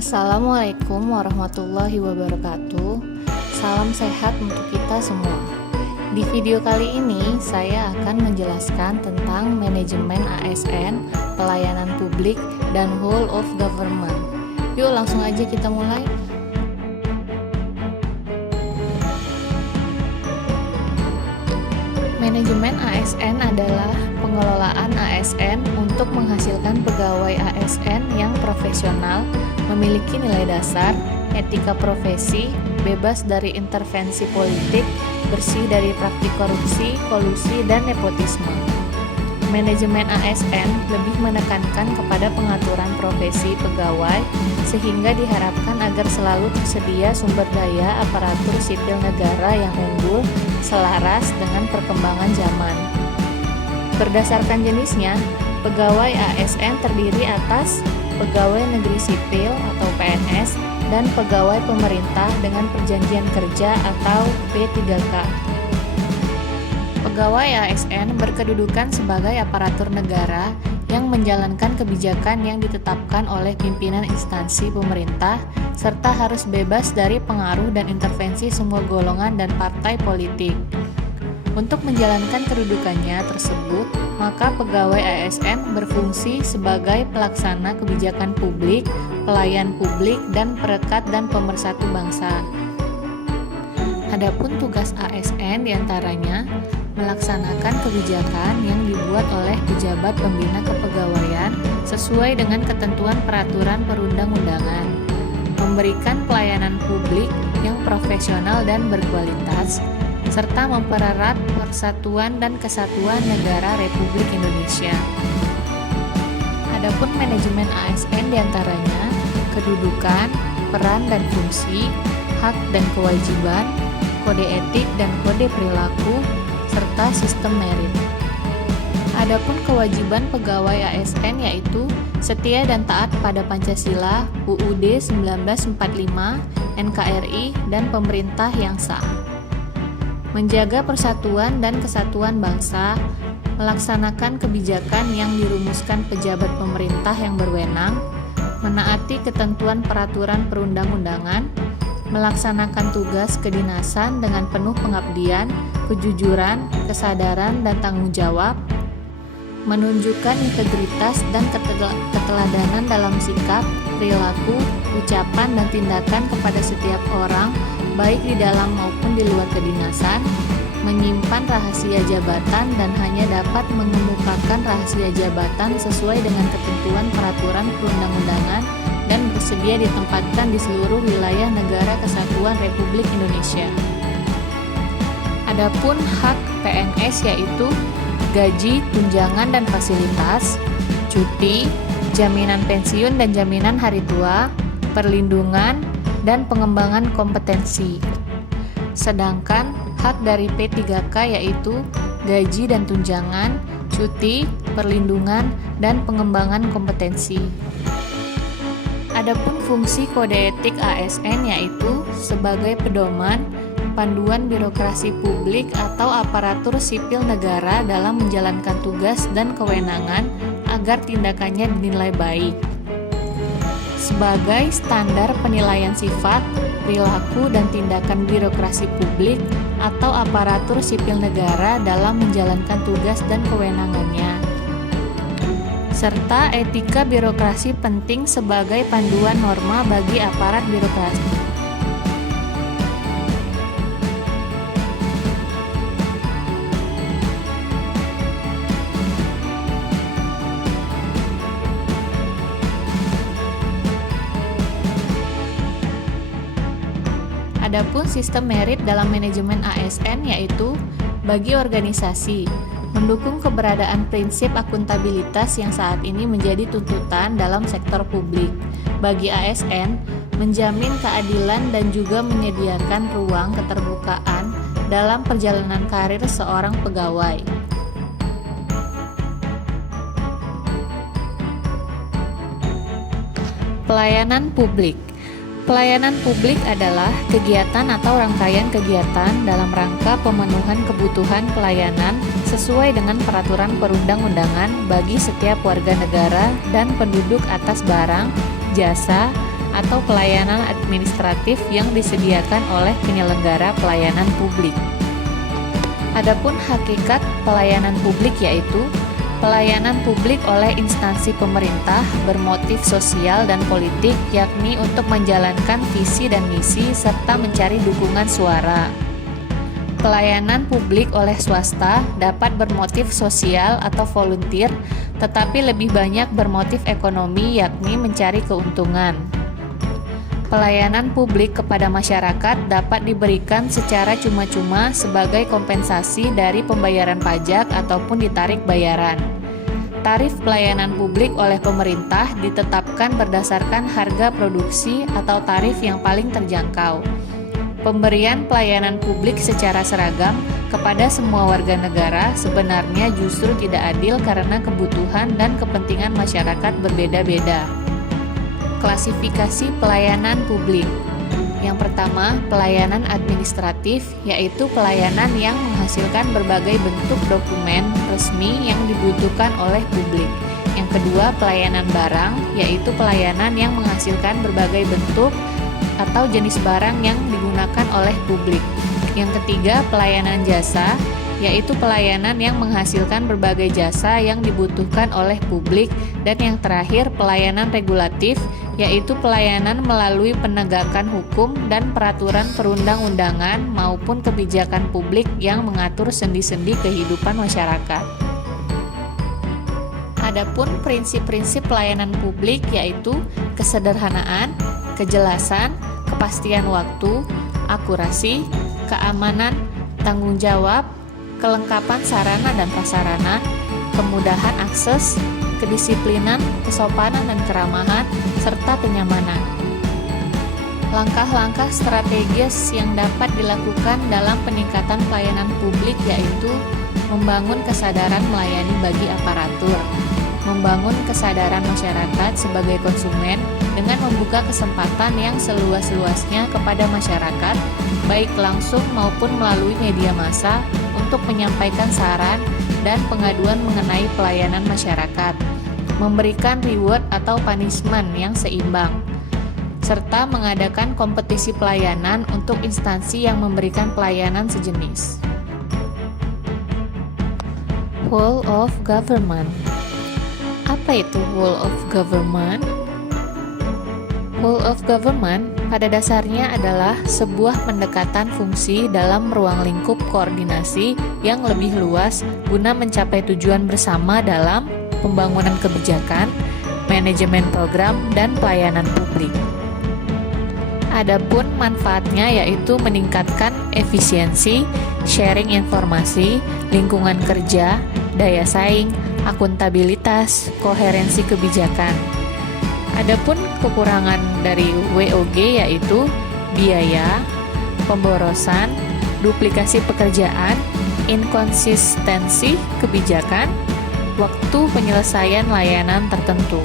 Assalamualaikum warahmatullahi wabarakatuh. Salam sehat untuk kita semua. Di video kali ini saya akan menjelaskan tentang manajemen ASN, pelayanan publik, dan whole of government. Yuk langsung aja kita mulai. Manajemen ASN adalah pengelolaan ASN untuk menghasilkan pegawai ASN yang profesional, memiliki nilai dasar, etika profesi, bebas dari intervensi politik, bersih dari praktik korupsi, kolusi, dan nepotisme. Manajemen ASN lebih menekankan kepada pengaturan profesi pegawai sehingga diharapkan agar selalu tersedia sumber daya aparatur sipil negara yang unggul selaras dengan perkembangan zaman. Berdasarkan jenisnya, pegawai ASN terdiri atas pegawai negeri sipil atau PNS dan pegawai pemerintah dengan perjanjian kerja atau P3K. Pegawai ASN berkedudukan sebagai aparatur negara yang menjalankan kebijakan yang ditetapkan oleh pimpinan instansi pemerintah serta harus bebas dari pengaruh dan intervensi semua golongan dan partai politik. Untuk menjalankan kedudukannya tersebut, maka pegawai ASN berfungsi sebagai pelaksana kebijakan publik, pelayan publik, dan perekat dan pemersatu bangsa. Adapun tugas ASN diantaranya melaksanakan kebijakan yang dibuat oleh pejabat pembina kepegawaian sesuai dengan ketentuan peraturan perundang-undangan, memberikan pelayanan publik yang profesional dan berkualitas, serta mempererat persatuan dan kesatuan negara Republik Indonesia. Adapun manajemen ASN diantaranya kedudukan, peran dan fungsi, hak dan kewajiban, kode etik dan kode perilaku, serta sistem merit. Adapun kewajiban pegawai ASN yaitu setia dan taat pada Pancasila, UUD 1945, NKRI, dan pemerintah yang sah. Menjaga persatuan dan kesatuan bangsa, melaksanakan kebijakan yang dirumuskan pejabat pemerintah yang berwenang, menaati ketentuan peraturan perundang-undangan, melaksanakan tugas kedinasan dengan penuh pengabdian, kejujuran, kesadaran, dan tanggung jawab, menunjukkan integritas dan keteladanan dalam sikap, perilaku, ucapan, dan tindakan kepada setiap orang, baik di dalam maupun di luar kedinasan, menyimpan rahasia jabatan dan hanya dapat mengemukakan rahasia jabatan sesuai dengan ketentuan peraturan perundang-undangan dan bersedia ditempatkan di seluruh wilayah negara kesatuan Republik Indonesia. Adapun hak PNS yaitu gaji, tunjangan dan fasilitas, cuti, jaminan pensiun dan jaminan hari tua, perlindungan, dan pengembangan kompetensi. Sedangkan hak dari P3K yaitu gaji dan tunjangan, cuti, perlindungan, dan pengembangan kompetensi. Adapun fungsi kode etik ASN yaitu sebagai pedoman, panduan birokrasi publik atau aparatur sipil negara dalam menjalankan tugas dan kewenangan agar tindakannya dinilai baik. Sebagai standar penilaian sifat, perilaku, dan tindakan birokrasi publik atau aparatur sipil negara dalam menjalankan tugas dan kewenangannya. Serta etika birokrasi penting sebagai panduan norma bagi aparat birokrasi. Adapun sistem merit dalam manajemen ASN yaitu bagi organisasi, mendukung keberadaan prinsip akuntabilitas yang saat ini menjadi tuntutan dalam sektor publik. Bagi ASN, menjamin keadilan dan juga menyediakan ruang keterbukaan dalam perjalanan karir seorang pegawai. Pelayanan publik. Pelayanan publik adalah kegiatan atau rangkaian kegiatan dalam rangka pemenuhan kebutuhan pelayanan sesuai dengan peraturan perundang-undangan bagi setiap warga negara dan penduduk atas barang, jasa, atau pelayanan administratif yang disediakan oleh penyelenggara pelayanan publik. Adapun hakikat pelayanan publik yaitu pelayanan publik oleh instansi pemerintah bermotif sosial dan politik, yakni untuk menjalankan visi dan misi serta mencari dukungan suara. Pelayanan publik oleh swasta dapat bermotif sosial atau volunteer, tetapi lebih banyak bermotif ekonomi, yakni mencari keuntungan. Pelayanan publik kepada masyarakat dapat diberikan secara cuma-cuma sebagai kompensasi dari pembayaran pajak ataupun ditarik bayaran. Tarif pelayanan publik oleh pemerintah ditetapkan berdasarkan harga produksi atau tarif yang paling terjangkau. Pemberian pelayanan publik secara seragam kepada semua warga negara sebenarnya justru tidak adil karena kebutuhan dan kepentingan masyarakat berbeda-beda. Klasifikasi pelayanan publik. Yang pertama, pelayanan administratif, yaitu pelayanan yang menghasilkan berbagai bentuk dokumen resmi yang dibutuhkan oleh publik. Yang kedua, pelayanan barang, yaitu pelayanan yang menghasilkan berbagai bentuk atau jenis barang yang digunakan oleh publik. Yang ketiga, pelayanan jasa, yaitu pelayanan yang menghasilkan berbagai jasa yang dibutuhkan oleh publik. Dan yang terakhir, pelayanan regulatif, yaitu pelayanan melalui penegakan hukum dan peraturan perundang-undangan maupun kebijakan publik yang mengatur sendi-sendi kehidupan masyarakat. Adapun prinsip-prinsip pelayanan publik yaitu kesederhanaan, kejelasan, kepastian waktu, akurasi, keamanan, tanggung jawab, kelengkapan sarana dan prasarana, kemudahan akses, kedisiplinan, kesopanan dan keramahan, serta kenyamanan. Langkah-langkah strategis yang dapat dilakukan dalam peningkatan pelayanan publik yaitu membangun kesadaran melayani bagi aparatur, membangun kesadaran masyarakat sebagai konsumen dengan membuka kesempatan yang seluas-luasnya kepada masyarakat, baik langsung maupun melalui media massa, untuk menyampaikan saran dan pengaduan mengenai pelayanan masyarakat, memberikan reward atau punishment yang seimbang, serta mengadakan kompetisi pelayanan untuk instansi yang memberikan pelayanan sejenis. Whole of government. Apa itu whole of government? Whole of government pada dasarnya adalah sebuah pendekatan fungsi dalam ruang lingkup koordinasi yang lebih luas guna mencapai tujuan bersama dalam pembangunan kebijakan, manajemen program, dan pelayanan publik. Adapun manfaatnya yaitu meningkatkan efisiensi, sharing informasi, lingkungan kerja, daya saing, akuntabilitas, koherensi kebijakan. Adapun kekurangan dari WOG yaitu biaya, pemborosan, duplikasi pekerjaan, inkonsistensi kebijakan, waktu penyelesaian layanan tertentu.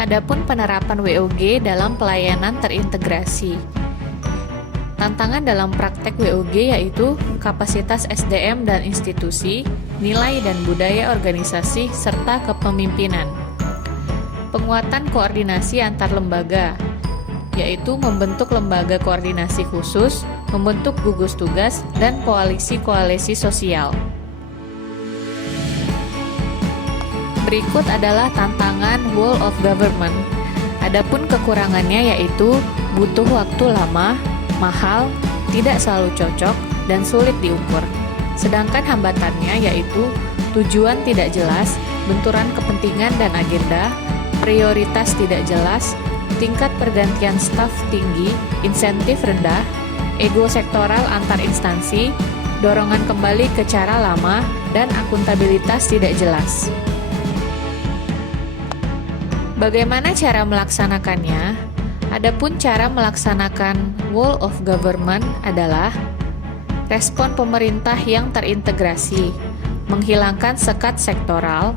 Adapun penerapan WOG dalam pelayanan terintegrasi. Tantangan dalam praktek WOG yaitu kapasitas SDM dan institusi, nilai dan budaya organisasi, serta kepemimpinan. Penguatan koordinasi antar lembaga, yaitu membentuk lembaga koordinasi khusus, membentuk gugus tugas, dan koalisi-koalisi sosial. Berikut adalah tantangan whole of government. Adapun kekurangannya yaitu butuh waktu lama, mahal, tidak selalu cocok, dan sulit diukur. Sedangkan hambatannya yaitu tujuan tidak jelas, benturan kepentingan dan agenda, prioritas tidak jelas, tingkat pergantian staf tinggi, insentif rendah, ego sektoral antar instansi, dorongan kembali ke cara lama, dan akuntabilitas tidak jelas. Bagaimana cara melaksanakannya? Adapun cara melaksanakan whole of government adalah respon pemerintah yang terintegrasi, menghilangkan sekat sektoral,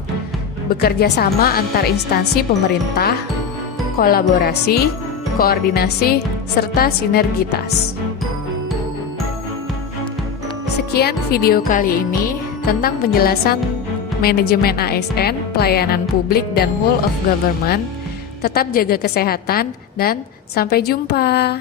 bekerja sama antar instansi pemerintah, kolaborasi, koordinasi, serta sinergitas. Sekian video kali ini tentang penjelasan manajemen ASN, pelayanan publik, dan whole of government. Tetap jaga kesehatan dan sampai jumpa.